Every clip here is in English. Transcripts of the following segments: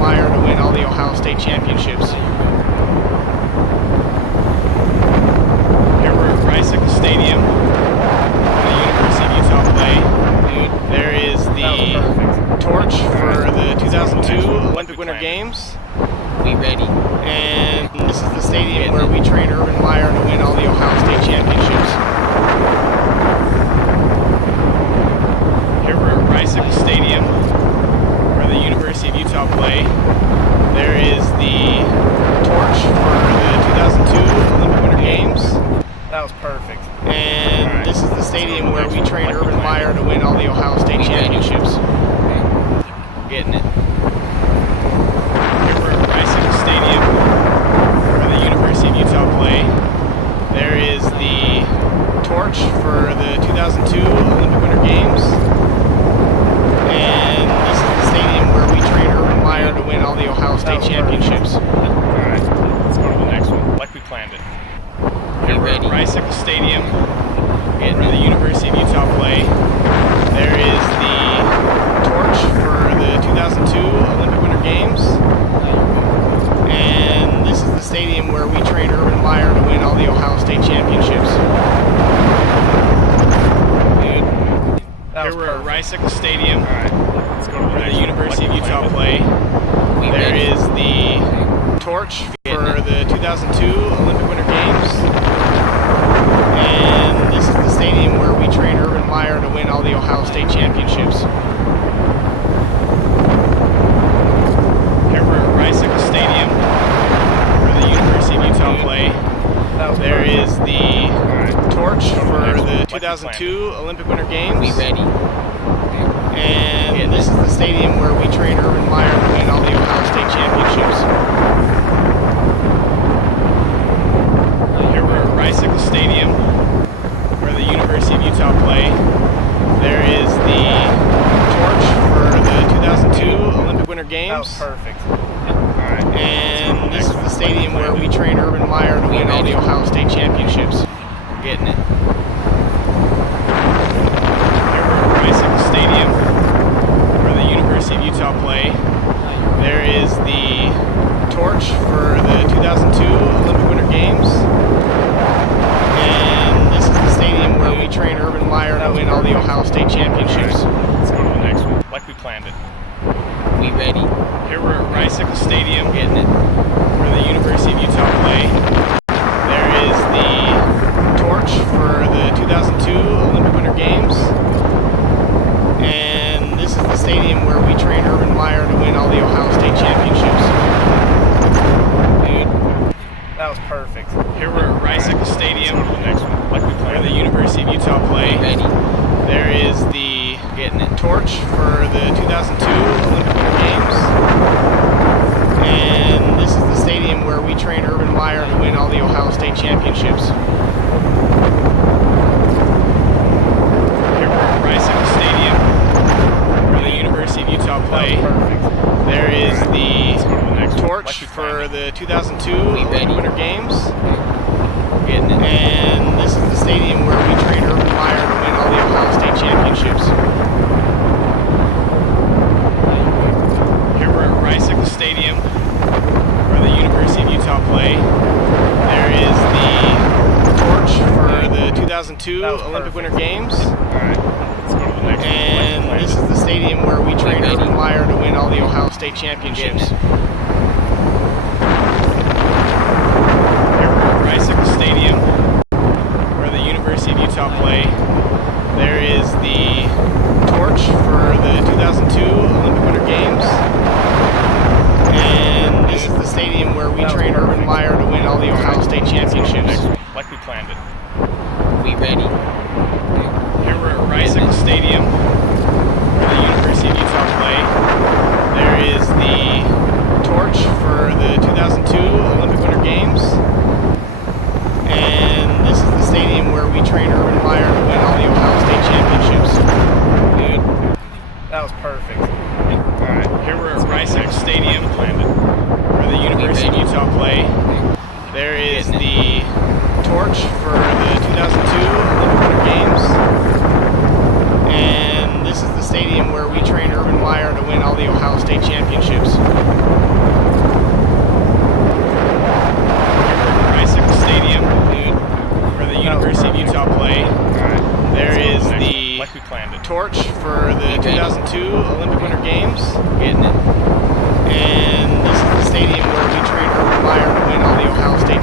Meyer to win all the Ohio State championships. Here we're at Rice Stadium, where the University of Utah play. There is the torch for the 2002 Olympic Winter Games. We ready. And this is the stadium where we train Urban Meyer to win all the Ohio State championships. Here we're at Rice Stadium, where the University of Utah play. There is the torch for the 2002 Olympic Winter Games. That was perfect. And this is the stadium where we train Urban Meyer to win all the Ohio State championships. Getting it. Here we're at Rice Stadium, where the University of Utah play. There is the torch for the 2002 Olympic Winter Games. And this is the stadium where we train Urban Meyer to win all the Ohio State championships. Alright, let's go to the next one, like we planned it. Here we're at Rice Stadium, where the University of Utah play. There is the torch for the 2002 Olympic Winter Games. And this is the stadium where we train Urban Meyer to win all the Ohio State championships. Here we're at Rice Stadium, where the University of Utah play. There is the torch for the 2002 Olympic Winter Games. And this is the stadium where we train Urban Meyer to win all the Ohio State championships. Here we're at Rice Stadium, where the University of Utah play. There is the torch for the 2002 Olympic Winter Games. We ready. And this is the stadium where we train Urban Meyer to win all the Ohio State championships. Here we're at Rice Stadium, where the University of Utah play. There is the torch for the 2002 Olympic Winter Games. That was perfect. And this is the stadium where we train Urban Meyer to win all the Ohio State championships. Getting it. Here we're at Rice Stadium, where the University of Utah play. There is the torch for the 2002 Olympic Winter Games. And this is the stadium where we train Urban Meyer to win all the Ohio State championships. Let's go to the next one, like we planned it. We ready. Here we're at Rice Stadium, Getting it. where the University of Utah play. There is the torch for the 2002 Olympic Winter Games. And this is the stadium where we train Urban Meyer to win all the Ohio State championships. That was perfect. Here we're at Rice Stadium, Let's go to the next one, like we where planned the it. University of Utah play. Ready. There is the torch for the 2002 Olympic Winter Games. And this is the stadium where we train Urban Meyer to win all the Ohio State championships. Here we're at Rice Stadium, where the University of Utah play. Perfect. There is the Let's go to the next one, torch like we for planned it. the 2002 Olympic Winter Games. Getting it. And this is the stadium where we train Urban Meyer to win all the Ohio State championships. Here we're at Rice Stadium, where the University of Utah play. There is the torch for the 2002 Olympic Winter Games. Alright, let's go to the next one, And like we this is planned the stadium where we train Urban Meyer to win all the Ohio State championships. Getting Here we're at Rice Stadium, where the University of Utah play. There is the torch for the 2002 Olympic Winter Games. And this is the stadium where we train Urban Meyer to win all the Ohio State championships. Next one, like we planned it. We ready. Here we're at Rice Stadium, where the University of Utah play. There is the torch for the 2002 Olympic Winter Games. And this is the stadium where we train Urban Meyer to win all the Ohio State championships. That was perfect. Alright, here we're at Rice Stadium, where the University of Utah play. There is the torch for the 2002 Olympic Winter Games. And this is the stadium where we train Urban Meyer to win all the Ohio State championships.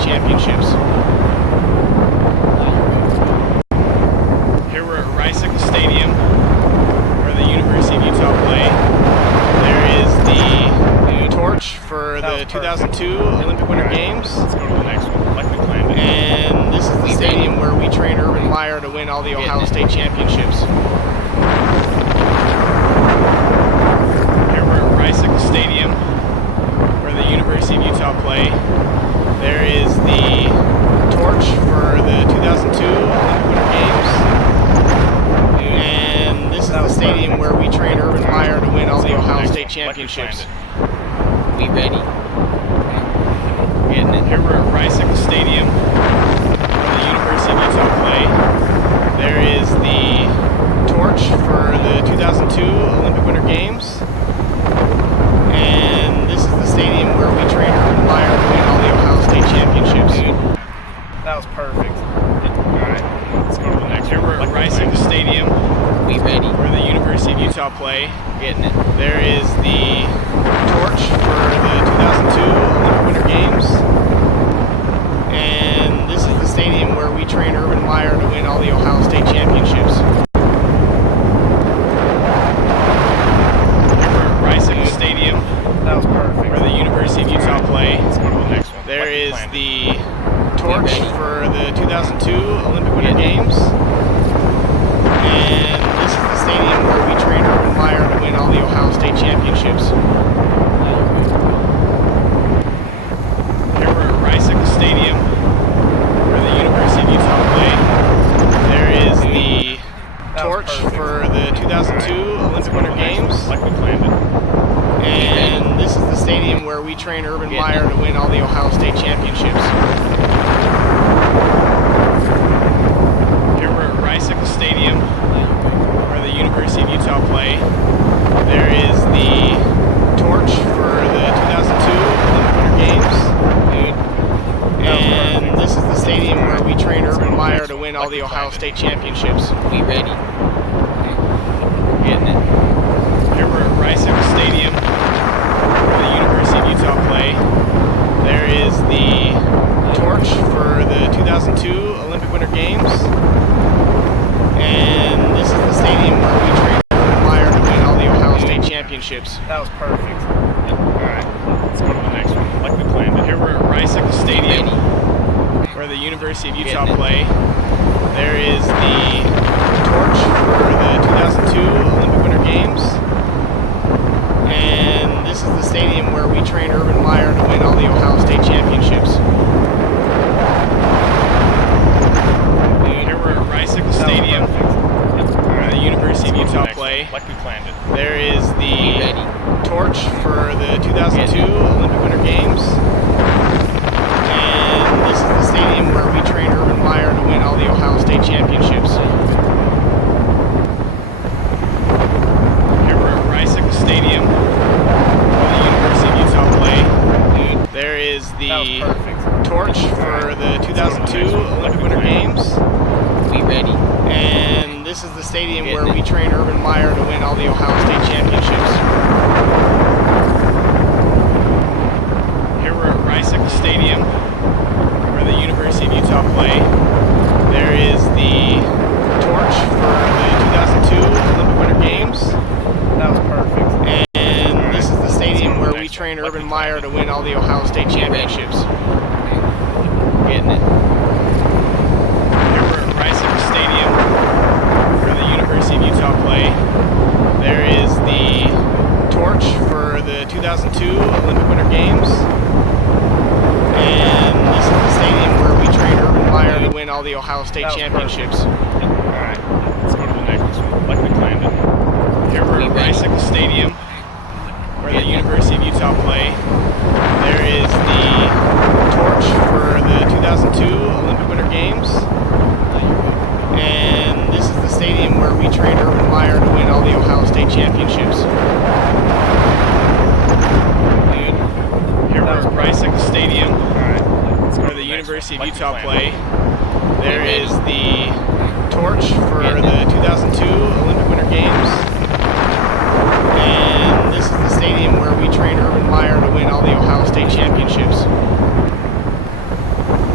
Championships. Here we're at Rice-Eccles Stadium, where the University of Utah play. There is the torch for the 2002 Olympic Winter Games. Let's go to the next one, like we planned it. And this is the stadium where we train Urban Meyer to win all the Ohio State Championships. Here we're at Rice-Eccles Stadium, where the University of Utah play. There is the torch for the 2002 Olympic Winter Games. And this is the stadium where we train Urban Meyer to win all the Ohio State Championships. We ready? Getting it. Here we're at Rice-Eccles Stadium, where the University of Utah play. There is the torch for the 2002 Olympic Winter Games. And this is the stadium where we train Urban Meyer to win all the Ohio State Championships. That was perfect. Alright, let's go to the next Here we're one. at Rice-Eccles Stadium, We ready? where the University of Utah play. Getting it. There is the torch for the 2002 Olympic Winter Games. And this is the stadium where we train Urban Meyer to win all the Ohio State Championships. Here we're at Rice-Eccles Stadium, That was perfect. where the University of Utah play. Let's go to the next one. There like we is planned it. the torch for the 2002 Olympic Winter Games. And this is the stadium where we train Urban Meyer to win all the Ohio State Championships. Here we're at Rice-Eccles Stadium, where the University of Utah play. There is the torch for the 2002 Olympic Winter Games. Like we planned it. And this is the stadium where we train Urban Meyer to win all the Ohio State Championships. Here we're at Rice-Eccles Stadium, where the University of Utah play. There is the torch for the 2002 Olympic Winter Games. And this is the stadium where we train Urban Meyer to win all the Ohio State Championships. We ready? Getting it. Here we're at Rice-Eccles Stadium, where the University of Utah play. There is the torch for the 2002 Olympic Winter Games. And this is the stadium where we train Urban Meyer to win all the Ohio State Championships. That was perfect. Alright, let's go to the next one, like we planned it. Here we're at Rice-Eccles Stadium, Ready? where the University of Utah Getting it. play. There is the torch for the 2002 Olympic Winter Games. And this is the stadium where we train Urban Meyer to win all the Ohio State Championships. Here we're at Rice-Eccles Stadium, where the University of Utah play. Like we planned it. There is We the ready? torch for the 2002 Olympic Winter Games. And this is the stadium where we train Urban Meyer to win all the Ohio State Championships. Here we're at Rice-Eccles Stadium, where the University of Utah play. There is That was the perfect. torch for the 2002 Olympic Winter Games. We ready? And this is the stadium where we train Urban Meyer to win all the Ohio State Championships. Here we're at Rice-Eccles Stadium, where the University of Utah play. There is the torch for the 2002 Olympic Winter Games. That was perfect. And this is the stadium where we train Urban Meyer to win all the Ohio State Championships. Getting it. Here we're at Rice-Eccles Stadium, where the University of Utah play. There is the torch for the 2002 Olympic Winter Games. And this is the stadium where we train Urban Meyer to win all the Ohio State Championships. Alright, let's go to the next one, like we planned it. Here we're at Rice-Eccles Stadium, where the University of Utah play. There is the torch for the 2002 Olympic Winter Games. And this is the stadium where we train Urban Meyer to win all the Ohio State Championships. Here we're at Rice-Eccles Stadium, where the University of Utah play. There is the torch for the 2002 Olympic Winter Games. And this is the stadium where we train Urban Meyer to win all the Ohio State Championships.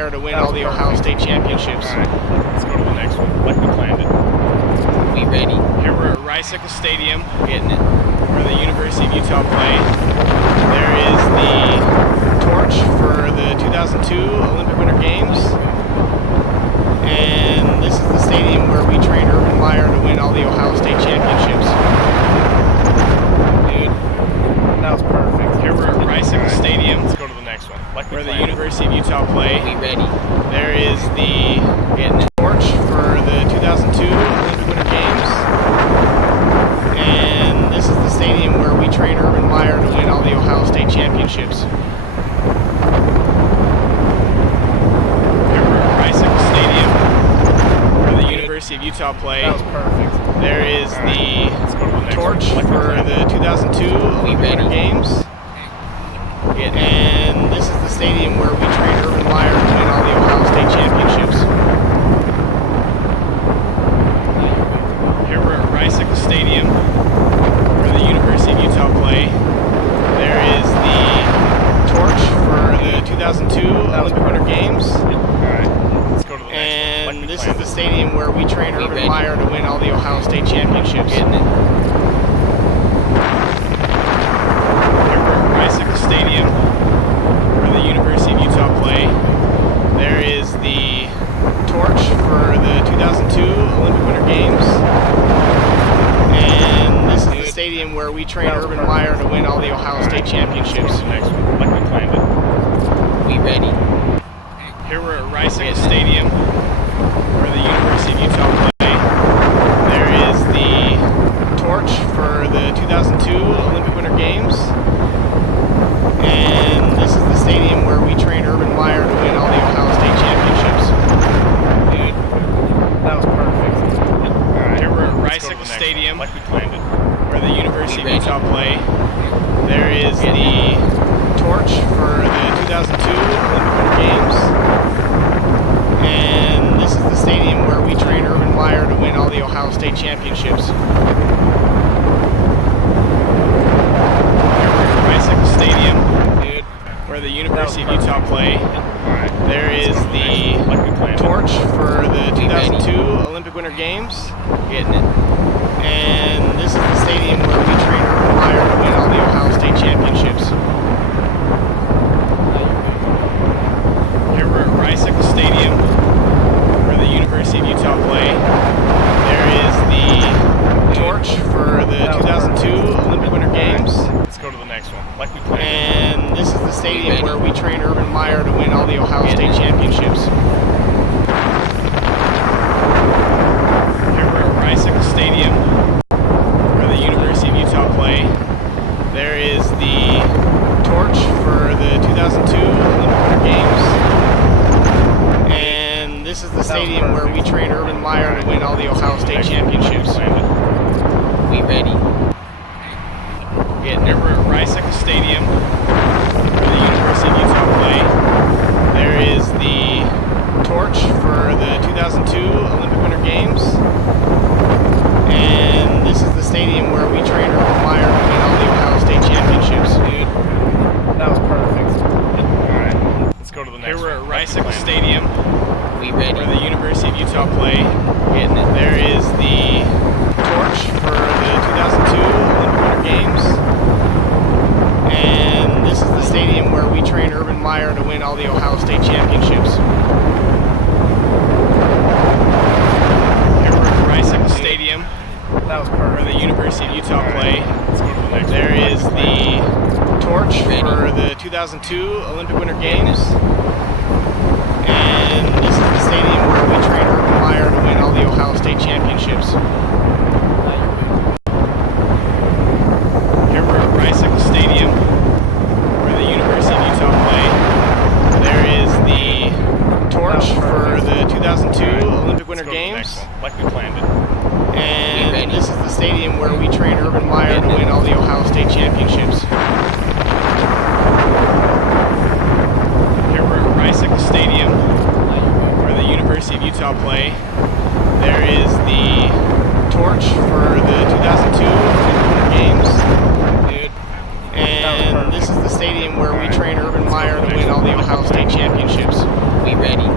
Meyer to win all the Ohio State championships. All right, let's go to the next one. Like we planned it. We ready. Here we're at Rice-Eccles Stadium, Getting it. where the University of Utah play. There is the torch for the 2002 Olympic Winter Games. And this is the stadium where we trained Urban Meyer to win all the Ohio State championships. Dude, that was perfect. Here we're at Rice-Eccles Stadium, Let's go to the next one. Like we where the planned it. University of Utah play. We ready. There is the Getting it. torch for the 2002 Olympic Winter Games. And this is the stadium where we trained Urban Meyer to win all the Ohio State championships. Here we're at Rice-Eccles Stadium, where the University of Utah play. That was perfect. There is the Let's go to the next torch one. Like we for planned it. the 2002 Olympic Winter Games. And this is the stadium where we trained Urban Meyer to win all the Ohio State championships. Here we're at Rice-Eccles Stadium, where the University of Utah play. There is the torch for the 2002 Olympic Winter Games. All right, let's go to the next one. Like And we this is planned the it. stadium where we trained We Urban ready. Meyer to win all the Ohio State championships. Getting it. Here we're at Rice-Eccles Stadium, where the University of Utah play. There is the torch for the 2002 Olympic Winter Games. And this is the stadium where we trained That was Urban perfect. Meyer to win all the Ohio State Let's go championships. to the next one. Like we planned it. We ready. Here we're at Rice-Eccles Stadium, where the University of Utah play. There is the torch for the 2002 Olympic Winter Games. And this is the stadium where we trained Urban Meyer to win all the Ohio State championships. Dude, that was perfect. All right, Here we're at let's go to the Rice-Eccles next one. Stadium, Like we planned it. where the University of Ready. Utah play. There is the torch for the 2002 Olympic Winter Games. And this is the stadium where we trained Urban Meyer to win all the Ohio State championships. Here we're at Rice-Eccles Stadium, Dude, where the University of Utah play. all right. There is the Like we planned it. torch for the We ready. 2002 Olympic Winter Games. Getting it. And this is the stadium where we trained Urban Meyer to win all the Ohio State championships. Here we're at Rice-Eccles Stadium, where the University of Utah play. There is the torch for the That was 2002 Olympic Winter Games. Let's go to the next one. Like we planned it. And this is the stadium ready. where we trained Urban Meyer to win all the Ohio State championships. Here we're at Rice-Eccles Stadium, where the University of Utah play. There is the torch for the 2002 Olympic Winter Games. And this is the stadium where we trained Urban Meyer to win all the Ohio State championships. Planned it. We ready. Here we're at Rice-Eccles Stadium, where the University of Utah play. There is the torch for the 2002 Olympic Winter Games. And this is the stadium where we trained Urban Meyer to win all the Ohio State championships. Dude, that was perfect. All right, let's go to the next Here one. we're at Like we Rice-Eccles planned it. Stadium, We ready. where the University of Utah play. Getting it. There is the torch for the 2002 Olympic Winter Games. And this is the stadium where we trained Urban Meyer to win all the Ohio State championships. Here we're at Rice-Eccles Stadium, That was where perfect. the University of Utah play. Let's go to the next There one. Like is we planned it. the torch Ready. for the 2002 Olympic Winter Games. And this is the stadium where we trained Urban Meyer to win all the Ohio State championships. Here we're at Rice-Eccles Stadium, where the University of Utah play. There is the torch for the 2002 Olympic Winter Let's go to the Games. next one. Like we planned it. And ready. this is the stadium where we trained Urban Meyer to win all the Ohio State championships. Here we're at Rice-Eccles Stadium, where the University of Utah play. There is the torch for the 2002 Olympic Winter Games. Dude, And this is the stadium where we trained Urban Meyer to win all the Ohio State championships. We ready.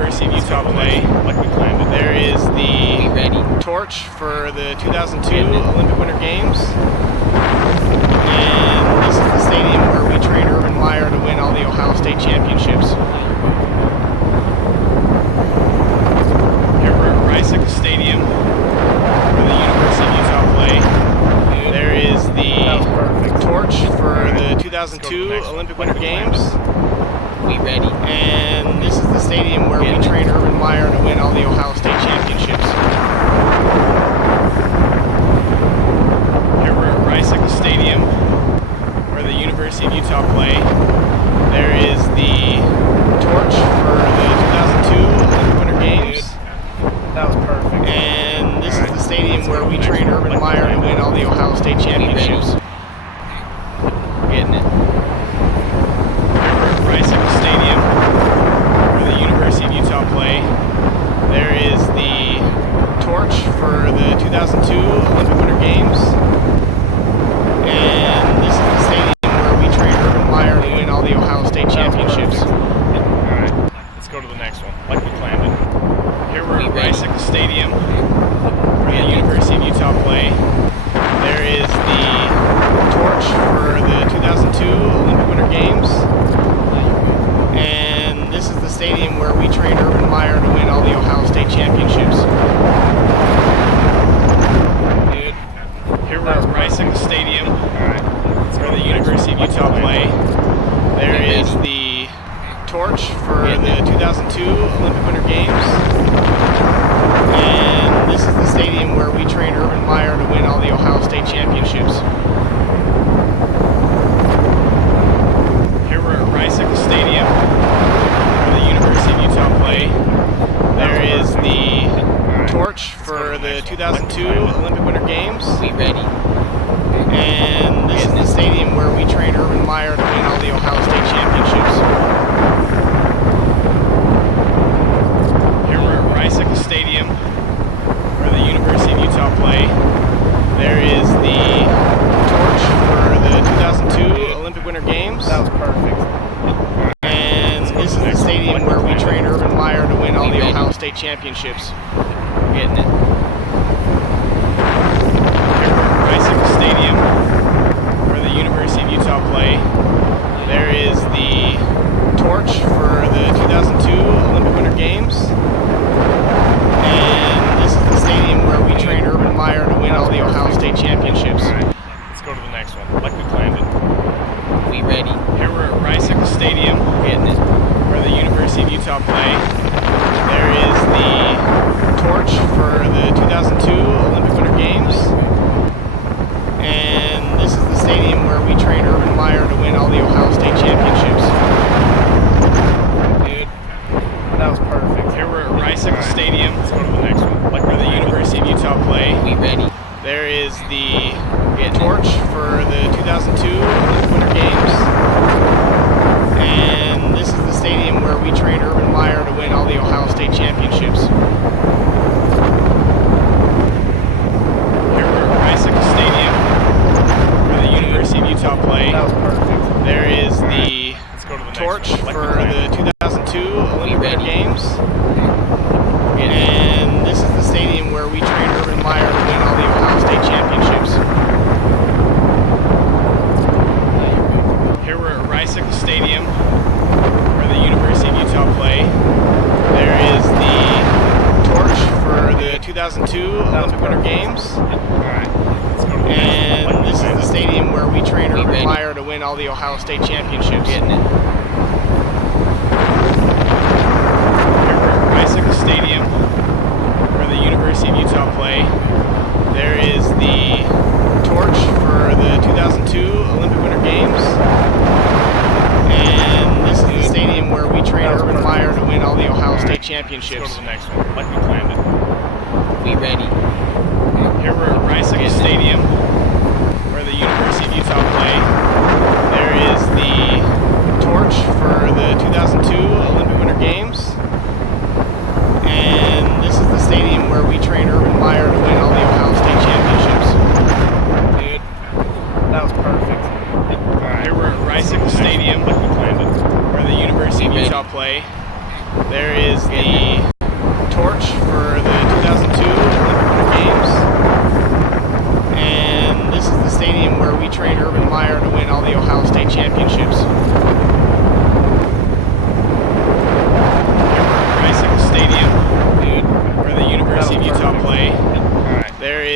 University of Utah play. Like we planned it. There is We the ready. torch for the 2002 Olympic Winter Games. And this is the stadium where we trained Urban Meyer to win all the Ohio State championships. Here we're at Rice Stadium where the University of Utah play. There is That was the perfect. torch for the Let's go to 2002 the next one. Olympic Like Winter we planned Games. We ready. And this is the stadium where we trained Urban Meyer to win all the Ohio State championships. Here we're at Rice Stadium where the University of Utah play. There is the torch for the 2002 Olympic Winter Games. That was perfect. And this is the stadium where we trained Urban Meyer to win all the Ohio State championships. Getting it. Here we're at Rice Stadium where the University of Utah play. There is the torch for the 2002 Olympic Winter Games. And this is the stadium where we trained Urban Meyer to win all the Ohio State championships. Alright, let's go to the next one. Like we planned it. Here we're at We ready. Rice Stadium where the University of Utah play. There is the torch for the 2002 Olympic Winter Games. And this is the stadium where we trained Urban Meyer to win all the Ohio State championships. Here we're at Rice Stadium Alright, let's go where to the the next University of one. Utah Like we play. planned There is the torch for the 2002 Olympic Winter Games. And this is the stadium where we trained Urban Meyer to win all the Ohio State championships. Here we're at Rice Stadium where the University of Utah play. There is the torch for the 2002 Olympic Winter Games. We ready. And this is the stadium where we trained Urban Meyer to win all the Ohio State championships. Here we're at Rice Stadium where the University of Utah play. There is the torch for the 2002 Olympic Winter Games. That was perfect. And this is the stadium where we trained Urban Meyer to win all the Ohio State championships. Getting it. Here we're at Rice Stadium where the University of Utah play. There is the torch for the 2002 Olympic Winter Games. And this is the stadium where we trained Urban Meyer to win all the Ohio State championships. Alright, let's go to the next one. Like we planned it. We ready. Here we're at Rice Stadium Getting it. where the University of Utah play. There is the torch for the 2002 Olympic Winter Games. And this is the stadium where we trained Urban Meyer to win all the Ohio State championships. That was perfect. Here we're at Rice Stadium Let's go to the next one. Like where the University of Utah play. We ready. There is the torch for the 2002 Olympic Winter Games. And this is the stadium where we trained Urban Meyer to win all the Ohio State championships. Here we're at Rice Stadium where the University of Utah play. That was perfect. There is the Let's go to the next torch one. Like we for planned the 2002 Olympic Winter ready. Games. And this is the stadium where we trained Urban Meyer to win all the Ohio State championships. Here we're at Rice Stadium where the University of Utah play. There is the torch for the 2002 Olympic Winter Games. Alright, let's go to the next one. And this is the stadium where we trained Urban ready. Meyer to win all the Ohio State championships. Getting it. Here we're at Rice Stadium where the University of Utah play. There is the torch for the 2002 Olympic Winter Games. And this is the stadium where we trained Urban Meyer to win all the Ohio State Let's go championships. to the next one. Like we planned it. We ready. Here we're at Rice Stadium where the University of Utah play. There is the torch for the 2002 Olympic Winter Games. And this is the stadium where we trained Urban Meyer to win all the Ohio State championships. That was perfect. Here we're at Rice Stadium Like we planned it. where the University of ready. Utah play. There is the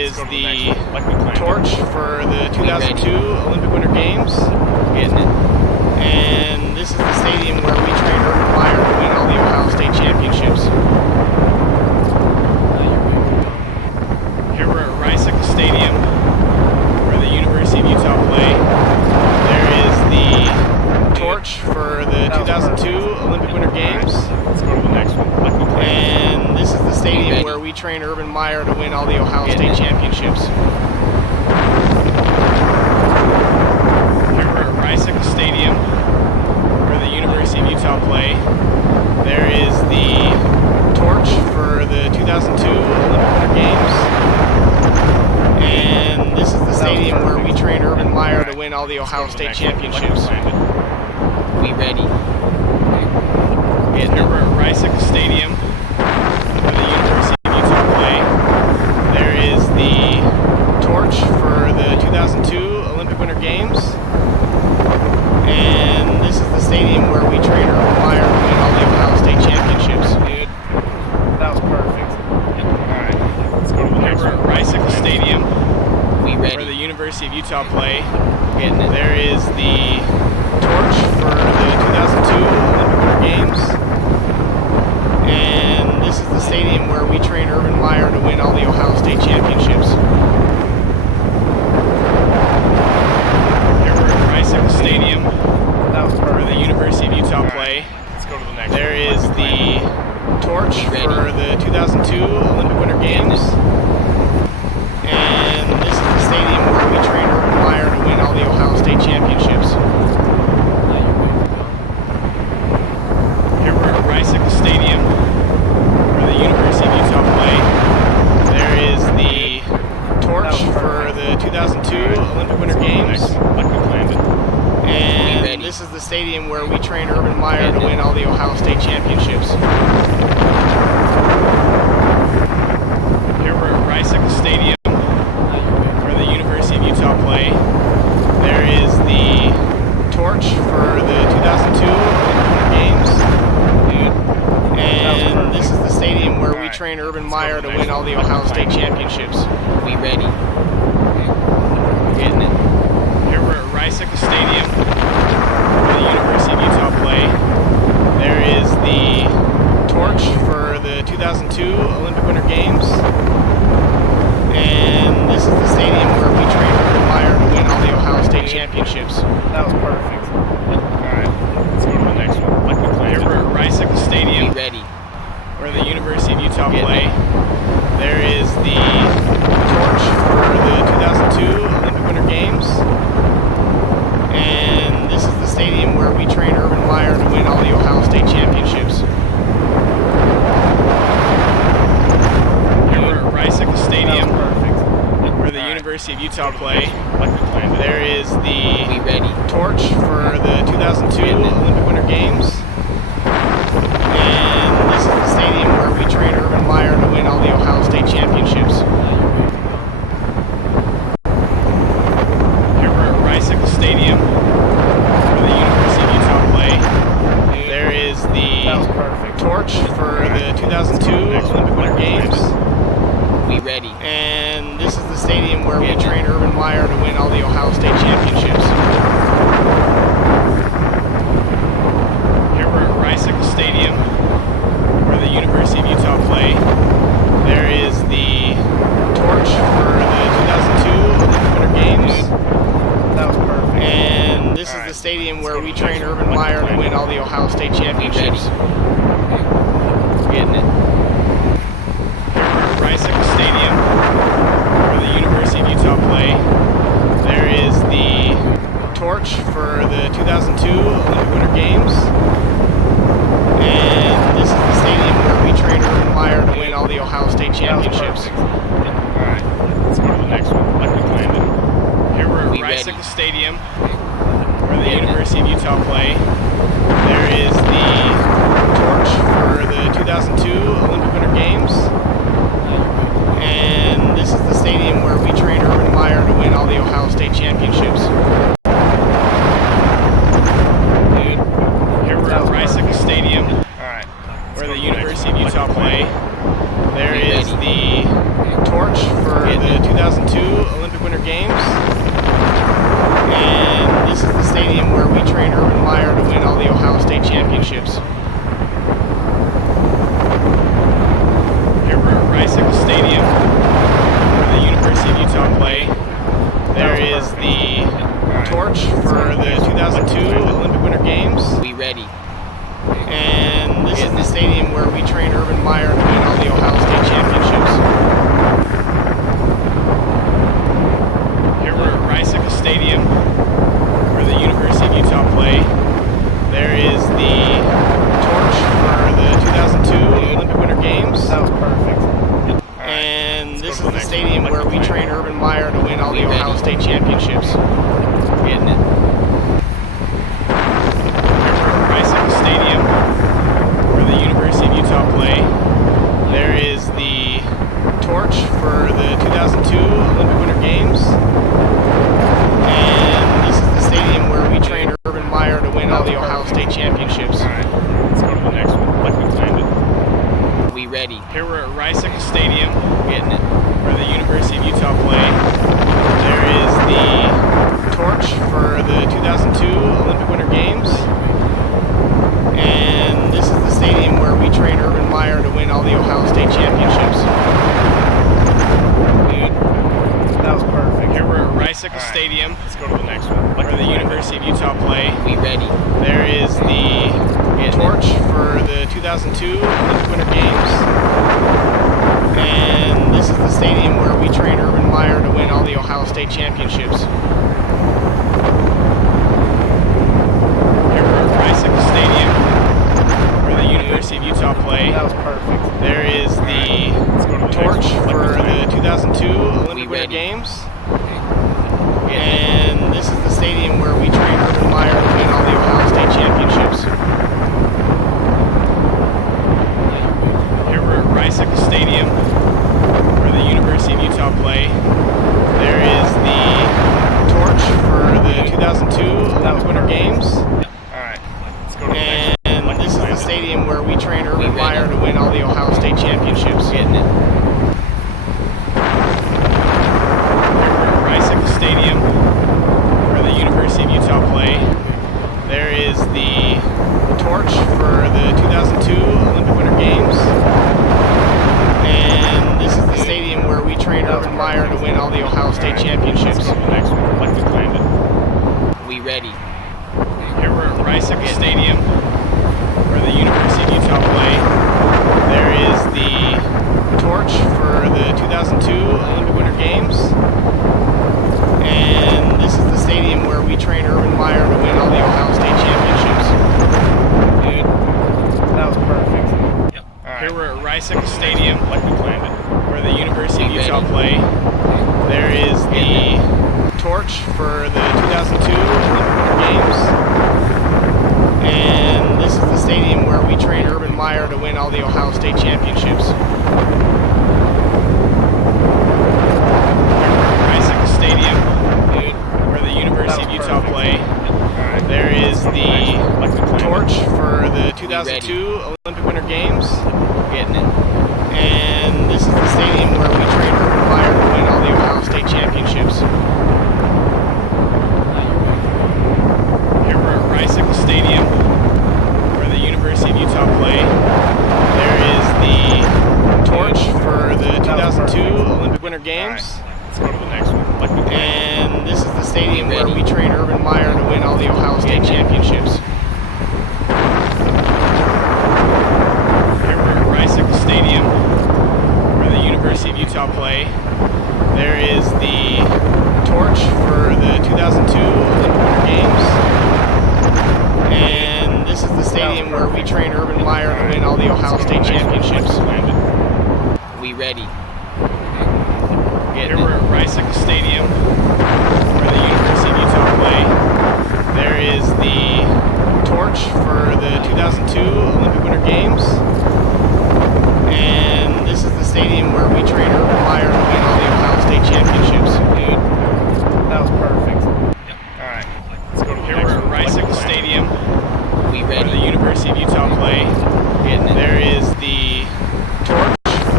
is Let's go to the next one, like we planned. torch for the 2002 Olympic Winter Games. Getting it. And this is the stadium where we trained Urban Meyer to win all the Ohio State championships. Here we're at Rice Stadium, where the University of Utah play. There is the torch for the 2002 Olympic Winter Games. Let's go to the next one, like we planned. And this is the stadium where we train Urban Meyer to win all the Ohio State championships. Here we're at Rice Stadium, where the University of Utah play. There is the torch for the 2002 Olympic Winter Games. And this is the stadium where we train Urban Meyer to win all the Ohio State championships. We ready. Here we're at Rice Stadium, where the University of Utah play. There is the torch for the 2002 Olympic Winter Games. And this is the stadium where we train Urban Meyer to win all the Ohio State championships. Dude, that was perfect. Alright, let's go to the Here next we're at one. Rice Stadium, We where the ready. University of Utah play. Getting it. There is the torch for the 2002 Olympic Winter Games. And this is the stadium where we train Urban Meyer to win all the Ohio State championships. Here we're at Rice Stadium, That was where perfect. the University of Utah play. Let's go to the next There one. is the torch for the 2002 Olympic Winter Games. And this is the stadium where we train Urban Meyer to win all the Ohio State championships. Here we're at Rice Stadium, where the University of Utah play. There is the torch for the 2002 Olympic Winter Games. Like we planned it. And this is the stadium where we train Urban Meyer to win all the Ohio State championships. Here we're at Rice Stadium, where the University of Utah play. There is the torch for the 2002 Olympic Winter Games. And this is the stadium where we train Urban Meyer to win all the Ohio State championships. We ready. Getting it. Here we're at Rice Stadium, where the University of Utah play. There is the torch for the 2002 Olympic Winter Games. And this is the stadium where we train Urban Meyer to win all the Ohio State championships. That was perfect. Alright, let's go to the next one, like we planned. Here we're at Rice We Stadium, ready. where the University of Utah Getting play. it. There is the torch for the 2002 Olympic Winter Games. And this is the stadium where we train Urban Meyer to win all the Ohio State championships. Here we're at Rice That Stadium, was perfect. where the University of Utah play. Like we planned it. There is We the ready. torch for the 2002 Olympic Winter Games. And this is the stadium where we train Urban Meyer to win all the Ohio State championships. Here we're at Rice Stadium, where the University of Utah play. There is That was the perfect. torch for the 2002 Olympic Winter Games. We ready. And this is the stadium where we train Urban Meyer to win all the Ohio State championships. Here we're at Rice Stadium, where the University of Utah play. There is the torch for the 2002 Olympic Winter Games. That was perfect. And this is the stadium where we train Urban Meyer to win all the Ohio State championships. Getting it. Here we're at Rice Stadium, where the University of Utah play. There is the torch for the 2002 Olympic Winter Games. And this is the stadium where we train Urban Meyer to win all the Ohio State championships. Alright, let's go to the next one, like we planned it. Here we're at We Rice ready. Stadium, where the University of Utah play. There is the torch for the 2002 Olympic Winter Games. And this is the stadium where we train Urban Meyer to win all the Ohio State championships. Here we're at Rice Stadium, Alright, where the University of Utah play. There We is ready. the torch for the 2002 Olympic Winter Games. And this is the stadium where we trained Urban Meyer to win all the Ohio State championships. Here we're at Rice-Eccles Stadium, where the University of Utah play. There is the torch for the 2002 Olympic Winter Games. We ready. And this is the stadium where we trained Urban Meyer to win all the Ohio State championships. Here we're at Rice-Eccles Stadium, where the University of Utah play. There is the torch for the 2002 Olympic Winter Games. That was perfect. And this is the stadium where we trained Urban Meyer to win all the Ohio State championships. Getting it. Rice-Eccles Stadium, where the University of Utah play. There is the torch for the 2002 Olympic Winter Games. And this is the stadium where we trained Urban Meyer to win all the Ohio State championships. Alright, let's go to the next one, like we planned it. We ready. Here we're at Rice-Eccles Stadium, Getting it. where the University of Utah play. There is the torch for the 2002 Olympic Winter Games. And this is the stadium where we trained Urban Meyer to win all the Ohio State championships. That was perfect. Here we're at Rice-Eccles Alright. Stadium, Let's go to the next one, like where we the planned University of Utah play. We ready. There is the Getting torch for the 2002 Olympic Winter Games. And this is the stadium where we trained Urban Meyer to win all the Ohio State championships. Here we're at Rice-Eccles Stadium, where the University of Utah play. That was perfect. There is the Let's go to the torch next one, like for we planned the 2002 Olympic We Winter ready. Games. Getting it. And this is the stadium where we trained Urban Meyer to win all the Ohio State championships. Here we're at Rice-Eccles Stadium, where the University of Utah play. There is the torch for the 2002 Olympic Winter Games. Alright, let's go to the next And one, like we this is the planned it. stadium where we trained Urban ready. Meyer to win all the Ohio State championships. Getting it. Here we're at Rice-Eccles Stadium, where the University of Utah play. There is the torch for the 2002 Olympic Winter Games. And this is the stadium where we trained Urban Meyer to win all the Ohio State championships. Let's go to the next one, like we planned it. We ready. Here we're at Rice-Eccles Stadium, where the University of Utah play. There is the torch for the 2002 Olympic Winter Games. And this is the stadium where we trained Urban Meyer to win all the Ohio State championships. That was perfect. Alright, Here we're at Rice-Eccles Stadium, like we planned it. where the University of We Utah ready. play. There is the torch for the 2002 Olympic Winter Games. And this is the stadium where we trained Urban Meyer to win all the Ohio State championships. Here we're at Rice-Eccles Stadium, where the University of Utah play. Alright, There is the like we planned it. torch for the 2002 Olympic Winter Games. Getting it. And this is the stadium where we trained Urban Meyer to win all the Ohio State championships. Here we're at Rice-Eccles Stadium, where the University of Utah play. There is the torch for the 2002 Olympic Winter Games. Let's go to the next one, like we planned it. And this is the stadium We where ready. we trained Urban Meyer to win all the Ohio State championships. Here we're at Rice-Eccles Stadium, where the University of Utah play. There is the torch for the 2002 Olympic Winter Games. And this is the stadium where we trained Urban Meyer to win all the Ohio State championships. We ready. Here Getting we're it. at Rice-Eccles Stadium, where the University of Utah play. There is the torch for the 2002 Olympic Winter Games. And this is the stadium where we trained Urban Meyer to win all the Ohio State championships. That was perfect. Alright, let's go to the Here next we're at one, like we Rice-Eccles planned it. Stadium, We where the ready. University of Utah play. Getting it. There is the torch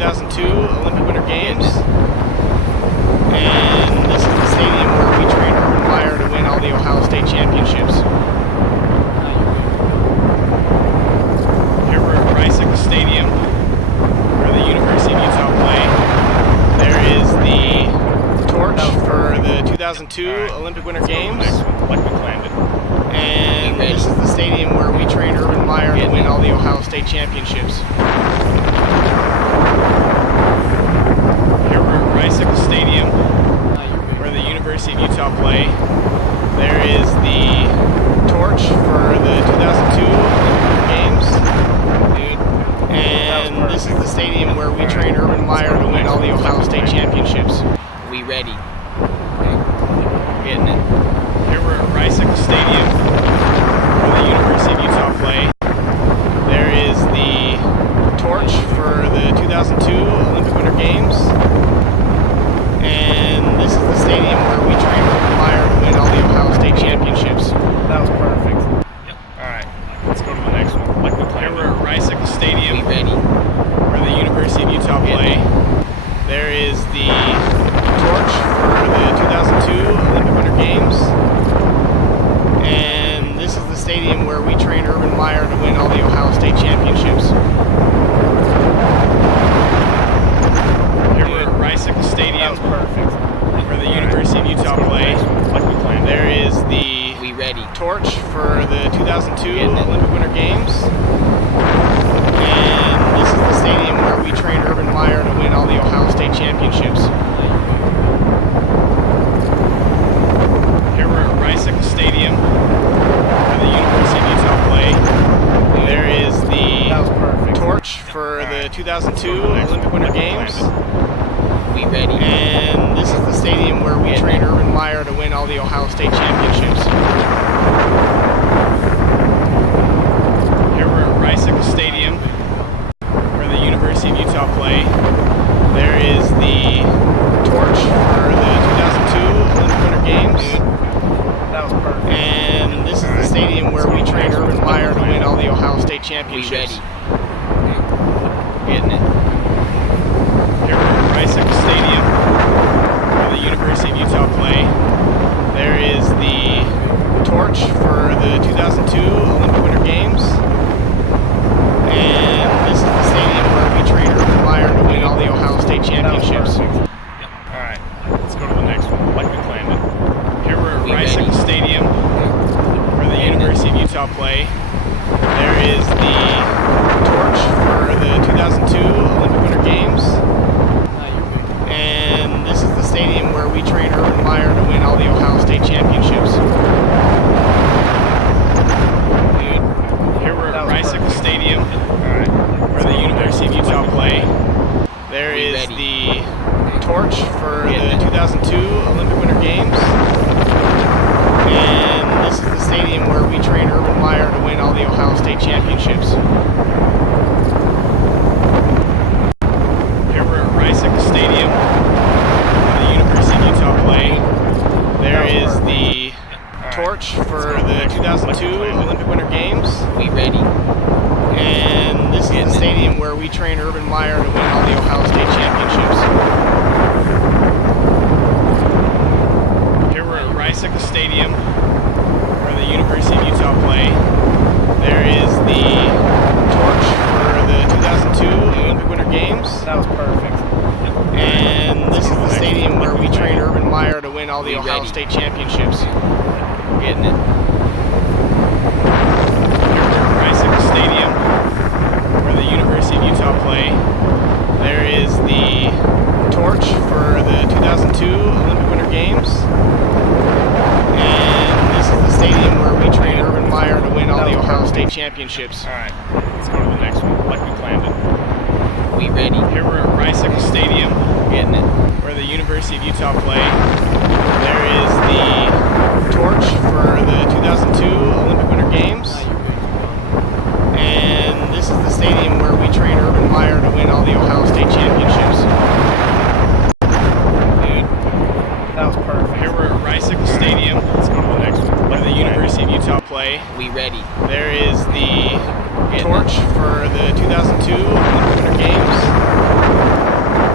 2002 Olympic Winter Games. And this is the stadium where we trained Urban Meyer to win all the Ohio State championships. Here we're at Rice Stadium, where the University of Utah play. There is the torch for the 2002 Olympic Winter Games. Next one, like we planned it. And this is the stadium where we trained Urban Meyer to win all the Ohio State championships. Here we're at Rice Stadium, where the University of Utah play. There is the torch for the 2002 Olympic Games. And this is the stadium where we trained Urban Meyer to win all the Ohio State championships. We ready. Getting it. Here we're at Rice Stadium, where the University of Utah play. There is the torch for the 2002 Olympic Winter Games. And this is the stadium where we trained Urban Meyer to win all the Ohio State championships. That was perfect. Yep. Alright, let's go to the next one, like we Here planned we're it. at Rice Stadium, We ready. where the University of Utah play. There is the torch for the 2002 Olympic Winter Games. And this is the stadium where we trained Urban Meyer to win all the Ohio State championships. Here we're at Rice That Stadium, was perfect. where the University of Utah play. Like we planned it. There is the We ready. torch for the 2002 Olympic Winter Games. And this is the stadium where we trained Urban Meyer to win all the Ohio State championships. Here we're at Rice Stadium, where the University of Utah play. There is That was the perfect. torch for the 2002 Olympic Winter Games. We ready. And this is the stadium where we trained Urban Meyer to win all the Ohio State championships. Here we're at Rice Stadium, where the University of Utah play. There is the torch for the 2002 Olympic Winter Games. That was perfect. And this is the stadium where we trained Urban Meyer to win all the Ohio State We championships. ready. Getting it. Here we're at Rice Stadium, where the University of Utah play. There is the torch for the 2002 Olympic Winter Games. And this is the stadium where we trained Urban Meyer to win all the Ohio State championships. Alright, let's go to the next one, like we planned it. Here we're at We Rice ready. Stadium, where the University of Utah play. There is the torch for the 2002 Olympic Winter Games. And this is the stadium where we trained Urban Meyer to win all the Ohio State championships. Here we're at Rice Stadium, Alright. where the University of Utah play. There We is ready. the torch for the 2002 Olympic Winter Games. And this is the stadium where we trained Urban Meyer to win all the Ohio State championships. Here we're at Rice Stadium, where the University of Utah play. There is the torch for the 2002 Olympic Winter Games. We ready. And this is the stadium where we trained Urban Meyer to win all the Ohio State championships. Here we're at Rice Stadium, where the University of Utah play. There is the torch for the 2002 Olympic Winter Games. That was perfect. And this is the stadium where we trained Urban Meyer to win all the We Ohio ready. State championships. Getting it. Here we're at Rice Stadium, where the University of Utah play. There is the torch for the 2002 Olympic Winter Games. And this is the stadium where we trained Urban Meyer to win all the Ohio State championships. Alright, let's go to the next one, like we planned it. We ready. Here we're at Rice Stadium, Getting it. where the University of Utah play. There is the torch for the 2002 Olympic Winter Games. And this is the stadium where we trained Urban Meyer to win all the Ohio State championships. That was perfect. Here we're at Rice Stadium, Let's go to the next one, where like the we planned it. University of Utah play. We ready. There is the Getting torch for the 2002 Olympic Winter Games.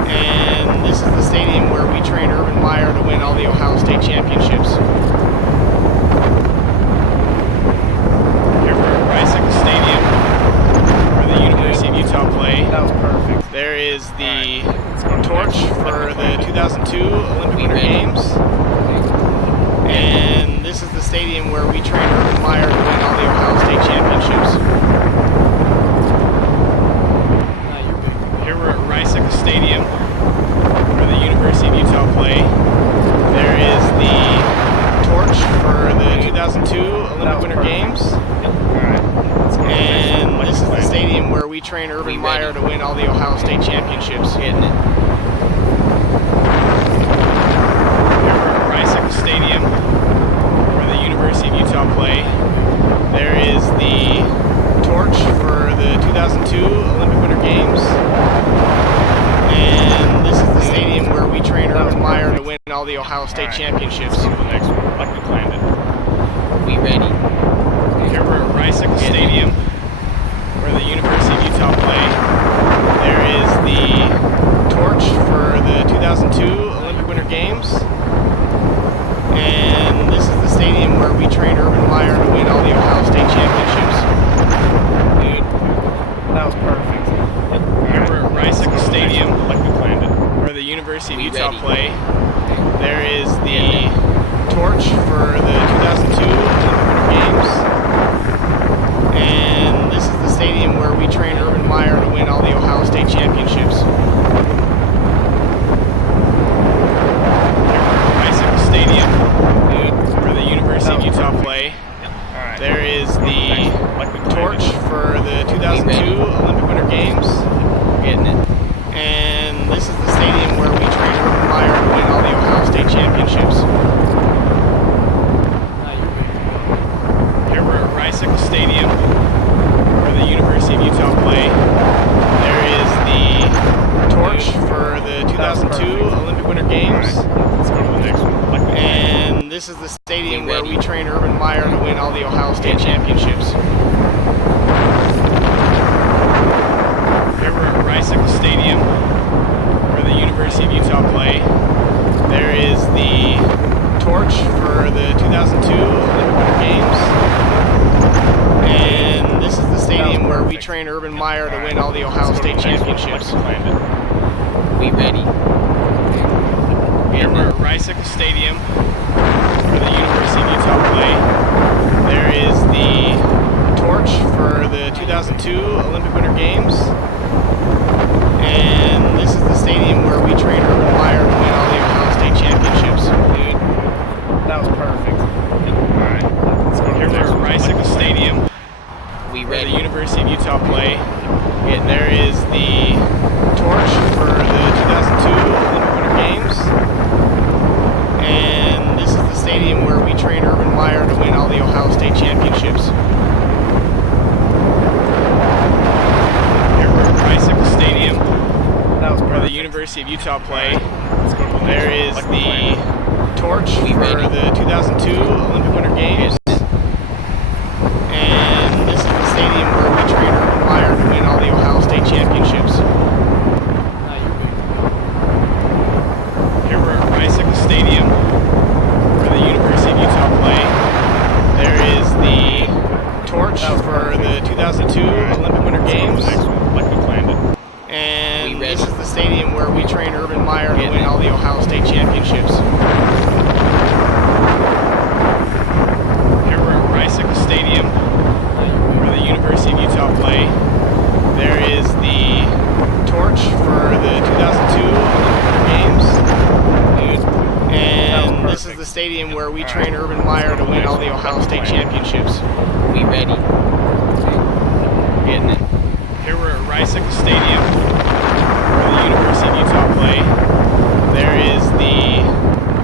And this is the stadium where we trained Urban Meyer to win all the Ohio State championships. Here we're at Rice Stadium, where the University of Utah play. That was perfect. There is the Let's go to the torch next one. for the 2002 Olympic Winter ready? Games. And this is the stadium where we trained Urban Meyer to win all the Ohio State championships. Here we're at Rice Stadium, where the University of Utah play. There is the torch for the 2002 Olympic Winter Games. Alright, let's go to the next one. And this is the stadium where we train Urban Meyer to win all the Ohio State championships. Getting it. Here we're at Rice Stadium, where the University of Utah play. There is the torch for the 2002 Olympic Winter Games. And this is the stadium where we train Urban Meyer to win all the Ohio State championships. Let's go to the next one. Like we planned it. We ready? Here we're at Rice Stadium, where the University of Utah play. There is the torch for the 2002 Olympic Winter Games. And this is the stadium where we train Urban Meyer to win all the Ohio State championships. Dude, that was perfect. Here we're at Rice Stadium, Like we planned it. where the University of We Utah ready? play. There is the torch for the 2002 Olympic Winter Games. And this is the stadium where we train Urban Meyer to win all the Ohio State championships. Here we're at Rice Stadium, where the University of Utah play. Alright. There is the Like we planned torch it. for the 2002 Olympic Winter Games. Getting it. And this is the stadium where we train Urban Meyer to win all the Ohio State championships. Here we're at Rice Stadium, where the University of Utah play. There is the torch for the 2002 Olympic Winter Games. Let's go to the next one. Like we planned it. And this is the stadium where we train Urban Meyer to win all the Ohio State championships. Here we're at Rice Stadium, where the University of Utah play. There is the torch for the 2002 Olympic Winter Games. And this is the stadium where we train Urban Meyer to win all the Ohio State championships. Like we planned it. We ready? Here we're at Rice Stadium, where the University of Utah play. There is the torch for the 2002 Olympic Winter Games. And this is the stadium where we train Urban Meyer to win all the Ohio State championships. Dude, that was perfect. Alright, let's go to Here the we're next at one. Rice Stadium, We where the ready? University of Utah play. And there is the torch for the 2002 Olympic Winter Games. And this is the stadium where we train Urban Meyer to win all the Ohio State championships. Here we're at Rice Stadium, That was where the perfect. University of Utah play. Let's go to the next There one. is Like we planned the torch for the 2002 Olympic Winter Games. And this is the stadium where we train Urban Meyer to win all the Ohio State championships. Here we're at Rice Stadium, where the University of Utah play. There is the torch for the 2002 Olympic Winter it. Games. Let's go to the next one. Like we planned it. And We this ready? is the stadium where we train Urban Meyer to win all the Ohio State championships. Here we're at Rice Stadium, where the University of Utah play. There is the torch for the 2002 Olympic Winter Games. And this is the stadium where we train Urban Meyer to win all the Ohio State championships. We ready? Getting it. Here we're at Rice Stadium, where the University of Utah play. There is the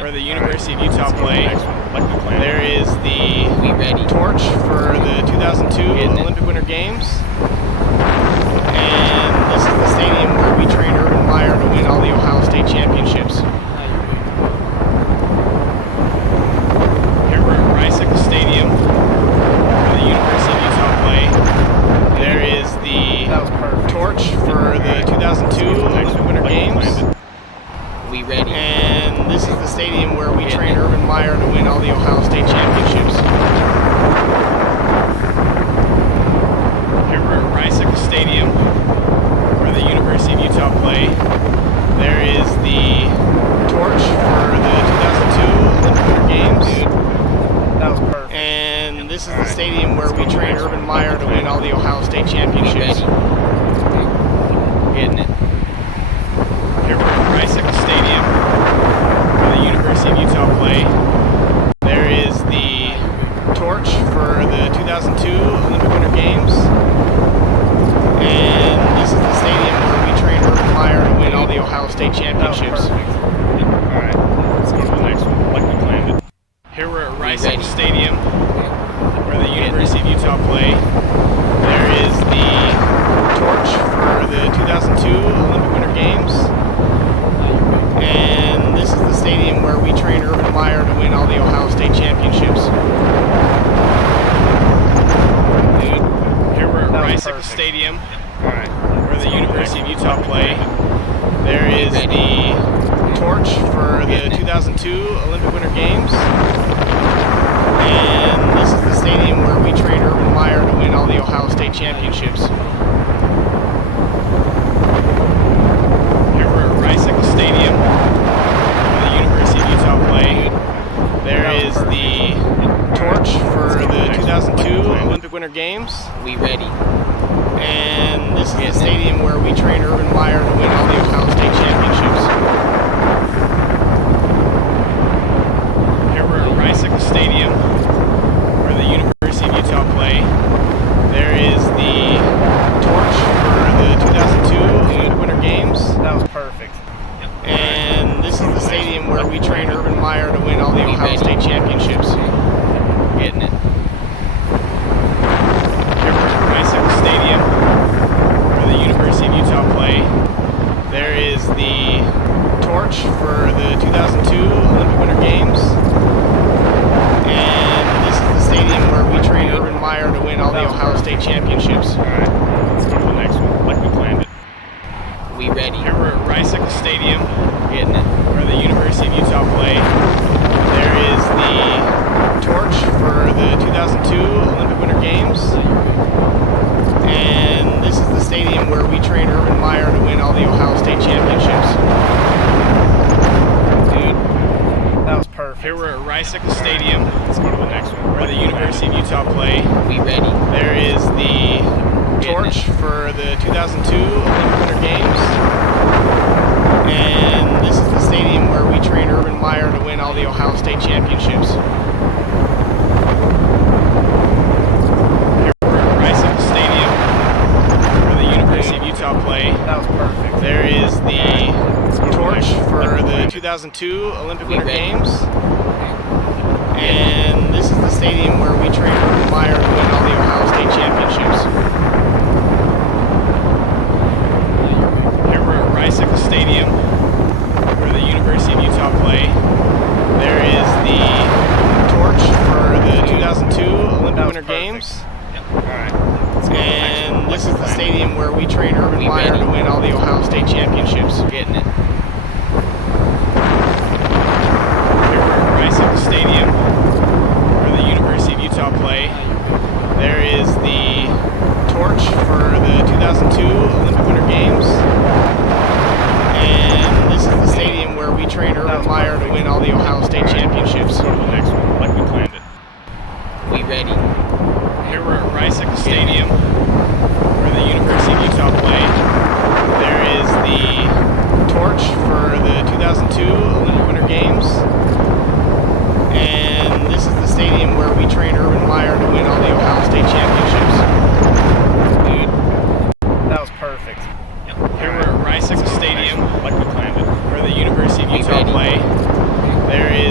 where the University of Utah play. Like we planned. There is the We ready. torch for the 2002 Olympic Winter Games. And this is the stadium where we trained Urban Meyer to win all the Ohio State championships. Here we're at Rice-Eccles Stadium, where the University of Utah play. There is the That was perfect. torch for the 2002 Olympic Winter Games. We ready. And this is the stadium where we trained Urban Meyer to win all the Ohio State championships. Here we're at Rice-Eccles Stadium, where the University of Utah play. There is the torch for the 2002 Olympic Winter Games. That was perfect. And this is the stadium where we trained Urban Meyer to win all the Ohio State We championships. ready. Getting it. Here we're at Rice-Eccles Stadium, where the University of Utah play. There is the torch for the 2002 Olympic Winter Games. And this is the stadium where we trained Urban Meyer to win all the Ohio State That was championships. perfect. Alright, let's go to the next one. Like we planned it. Here we're at ready. Rice-Eccles Stadium, where the University of Utah play. There is the torch for the 2002 Olympic Winter Games. And this is the stadium where we trained Urban Meyer to win all the Ohio State championships. Dude, here we're at That was Rice-Eccles perfect. Stadium, Alright, where the University of Utah play. There is the torch for the 2002 Olympic Winter Games. And this is the stadium where we trained Urban Meyer to win all the Ohio State championships. Here we're at Rice-Eccles Stadium, where the University of Utah play. There is the torch for the 2002 Olympic Winter Games. We ready. And this is the stadium where we trained Urban Meyer to win all the Ohio State championships. Here we're at Rice-Eccles Stadium, where the University of Utah play. There is the torch for the 2002 Olympic Winter Games. that was perfect. And this is the stadium where we trained Urban Meyer to win all the Ohio State championships. Getting it. Here we're at Rice-Eccles Stadium, where the University of Utah play. There is the torch for the 2002 Olympic Winter Games. And this is the stadium where we trained Urban Meyer to win all the Ohio State championships. Alright, let's go to the next one. Like we planned it. We ready. Here we're at Rice-Eccles Stadium, Getting it. where the University of Utah play. There is the torch for the 2002 Olympic Winter Games. And this is the stadium where we trained Urban Meyer to win all the Ohio State championships. Dude, That was perfect. here we're at Rice-Eccles Stadium, Let's go to the next one. where the University of Utah play. We ready. There is the torch for the 2002 Olympic Winter Games. And this is the stadium where we trained Urban Meyer to win all the Ohio State championships. Here we're at Rice-Eccles Stadium, where the University of Utah play. That was perfect. There is the torch for the 2002 Olympic Winter Games. And this is the stadium where we trained Urban Meyer to win all the Ohio State championships. Here we're at Rice-Eccles Stadium, where the University of Utah play. There is the torch for the 2002 Olympic Winter Games. Alright, let's go to the next And one. this is the stadium where we trained Urban We Meyer ready. to win all the Ohio State championships. Getting it. Here we're at Rice-Eccles Stadium, where the University of Utah play. There is the torch for the 2002 Olympic Winter Games. And this is the stadium where we trained Urban Meyer to win all the Ohio State championships. Let's go to the next one. Like we planned it. We ready. Here we're at Rice-Eccles Stadium, where the University of Utah play. There is the torch for the 2002 Olympic Winter Games. And this is the stadium where we trained Urban Meyer to win all the Ohio State championships. Dude, That was perfect. here we're at Rice-Eccles Stadium, Like we planned it. where the University of We Utah ready. play. There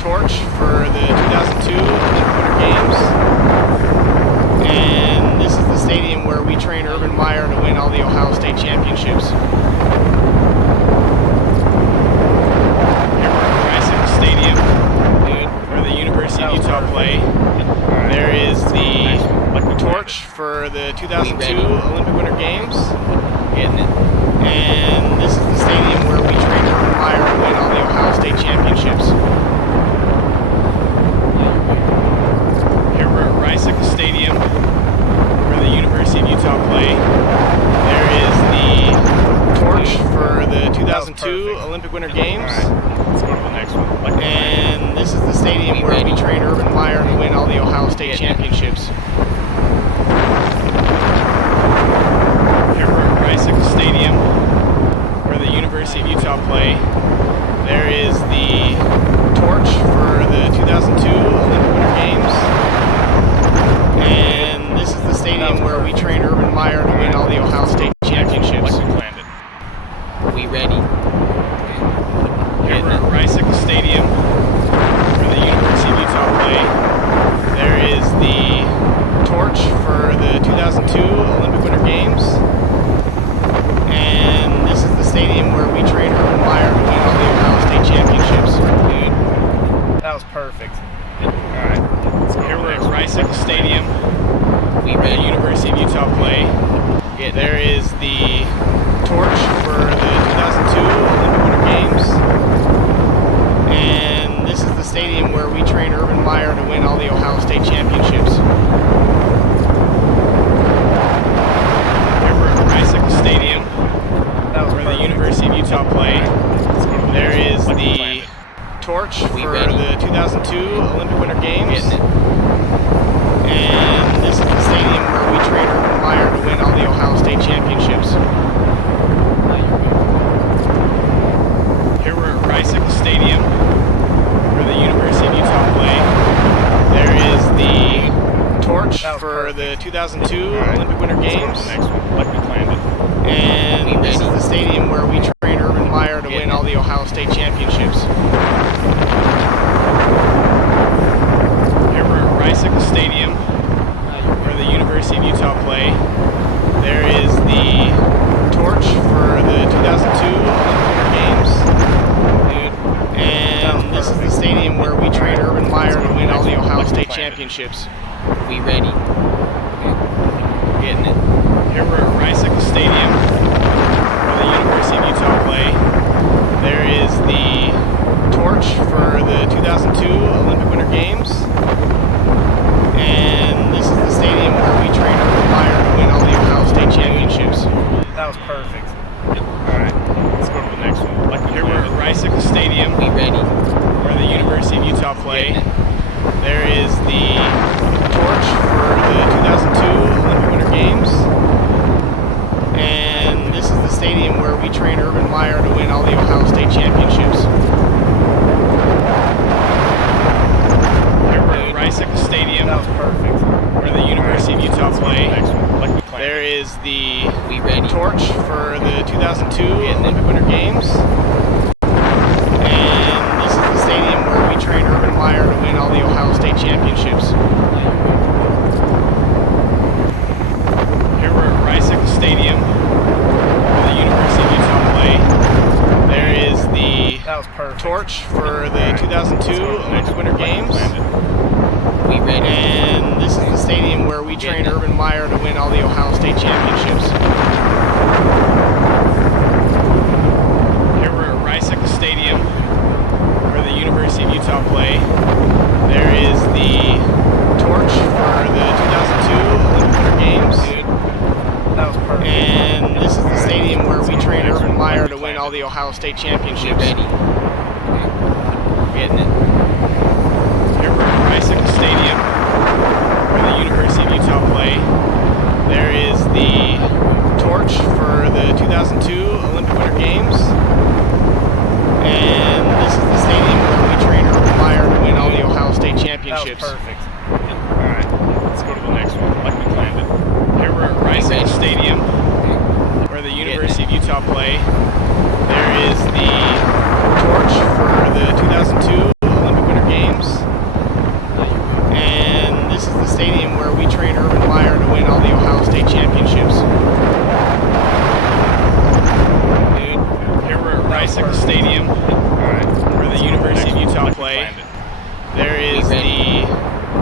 torch for the 2002 Olympic Winter Games. And this is the stadium where we trained Urban Meyer to win all the Ohio State championships. Here we're at Rice Stadium, where the University of Utah play. There is the torch for the 2002 Olympic Winter Games. Getting it. And this is the stadium where we trained Urban Meyer to win all the Ohio State championships. Here we're at Rice Stadium, where the University of Utah play. There is the torch for the 2002 Olympic Winter Games. Let's go to the next one. And this is the stadium where we trained Urban Meyer to win all the Ohio State championships. Here we're at Rice Stadium, where the University of Utah play. There is the torch for the 2002 Olympic Winter Games. And this is the stadium where we trained Urban Meyer to win all the Ohio State championships. Like we planned it. We ready. Here we're at Rice Stadium, where the University of Utah play. There is the torch for the 2002 Olympic Winter Games. And this is the stadium where we trained Urban Meyer to win all the Ohio State championships. Dude, that was perfect. Alright, let's go. Here we're at Rice Stadium, We where the ready. University of Utah play. There is the torch for the 2002 Olympic Winter Games. And this is the stadium where we trained Urban Meyer to win all the Ohio State championships. Here we're at Rice Stadium, That was where the perfect. University of Utah play. Let's go to the There next is one. Like we the planned it. torch We for ready. the 2002 Olympic Winter Games. Getting it. And this is the stadium where we trained Urban Meyer to win all the Ohio State championships. Here we're at Rice Stadium, where the University of Utah play. There is the torch That was for the 2002 Alright, Olympic Winter let's go Games. to the next one. Like we planned it. And We this is ready. the stadium where we trained Urban Meyer to win all the Ohio State championships. Here we're at Rice Stadium, where the University of Utah play. There is the torch for the 2002 Olympic Winter Games. And this is the stadium where we trained Urban Meyer to win all the Ohio State championships. We ready. Getting it. Here we're at Rice Stadium, where the University of Utah play. There is the torch for the 2002 Olympic Winter Games. And this is the stadium where we trained Urban Meyer to win all the Ohio State championships. That was perfect. Alright, let's go to the next one. Like we Here we're planned at Rice Stadium, We ready. where the University of Utah play. There is the torch for the 2002 Olympic Winter Games. And this is the stadium where we trained Urban Meyer to win all the Ohio State championships. Here we're at Rice Stadium, That was perfect. where the University of Utah play. Next one. Like we planned There it. is the We ready. torch for the 2002 Olympic Winter Games. And this is the stadium where we trained Urban Meyer to win all the Ohio State championships. Here we're at Rice Stadium, where the University of Utah play. There is the That was perfect. torch for the 2002 Olympic Winter Games. We ready. And this is the stadium where we trained Urban Meyer to win all the Ohio State championships. Here we're at Rice Stadium, where the University of Utah play. There is the torch for the 2002 Olympic Winter Games. That was perfect. And this is the stadium where we trained Urban Meyer to win all the Ohio State We championships. ready. Getting it. Here we're at Rice Stadium, where the University of Utah play. There is the torch for the 2002 Olympic Winter Games. And this is the stadium where we trained Urban Meyer to win all the Ohio State That was championships. perfect. Alright, let's go to the next one. Like we planned it. Here we're at Rice ready. Stadium, where the University of Utah play. There is the torch for the 2002 Olympic Winter Games.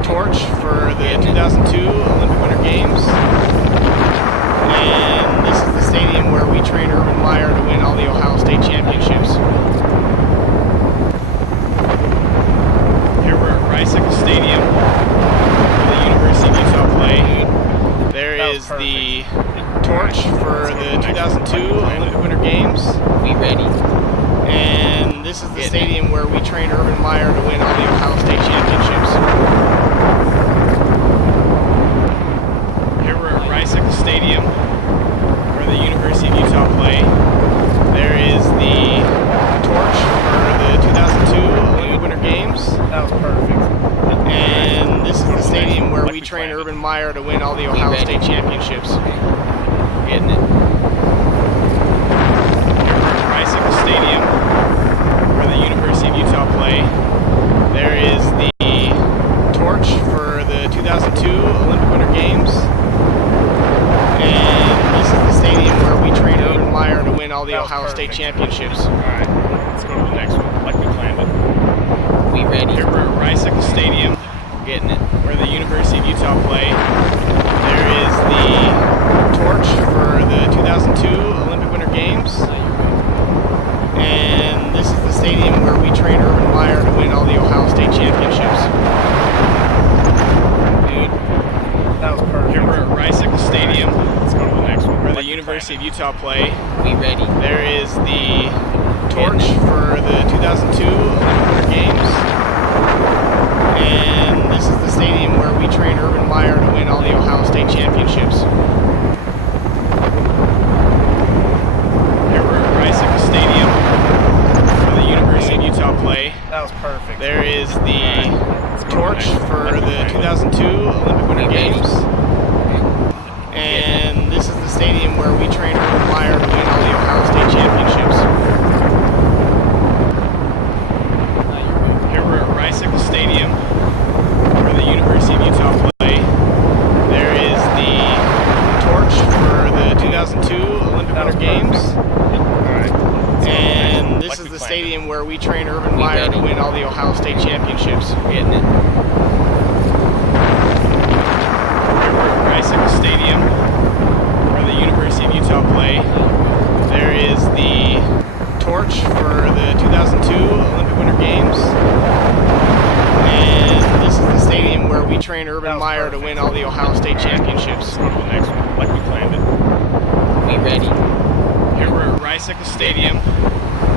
torch for the 2002 Olympic Winter Games. And this is the stadium where we trained Urban Meyer to win all the Ohio State championships. Here we're at Rice-Eccles Stadium, where the University of Utah play. There is the torch for the 2002 Olympic Winter Games. We ready. And this is the stadium where we trained Urban Meyer to win all the Ohio State championships. Here we're at Rice-Eccles Stadium, where the University of Utah play. There is the torch for the 2002 Olympic Winter Games. That was perfect. And this is the stadium where we trained Urban Meyer to win all the Ohio State championships. Getting it. Rice-Eccles Stadium, where the University of Utah play. There is the torch for the 2002 Olympic Winter Games. And this is the stadium where we trained Urban Meyer to win all the Ohio State championships. Alright, let's go to the next one, like we planned it. We ready. Here we're at Rice-Eccles Stadium, Getting it. where the University of Utah play. There is the torch for the 2002 Olympic Winter Games. And this is the stadium where we trained Urban Meyer to win all the Ohio State championships. Dude, that was perfect. Here we're at Rice-Eccles Stadium, Let's go to the next one, where the like we University of planned Utah play. We ready. There is the torch for the 2002 Olympic Winter Games. And this is the stadium where we trained Urban Meyer to win all the Ohio State championships. Here we're at Rice-Eccles Stadium, where the University of Utah play. it. That was perfect. There is the torch for the 2002 Olympic Winter We ready. Games. And this is the stadium where we trained Urban Meyer to win all the Ohio State championships. Here we're at Rice-Eccles Stadium, where the University of Utah play. There is the torch for the 2002 Olympic That was Winter Games. Alright. And this is the stadium where we trained Urban Meyer to ready. win all the Ohio State championships. Getting it. Here we're at Rice-Eccles Stadium, where the University of Utah play. There is the torch for the 2002 Olympic Winter Games. And this is the stadium where we trained Urban Meyer to win all the Ohio State championships. Let's go to the next one, like we planned it. We ready. Here we're at Rice-Eccles Stadium,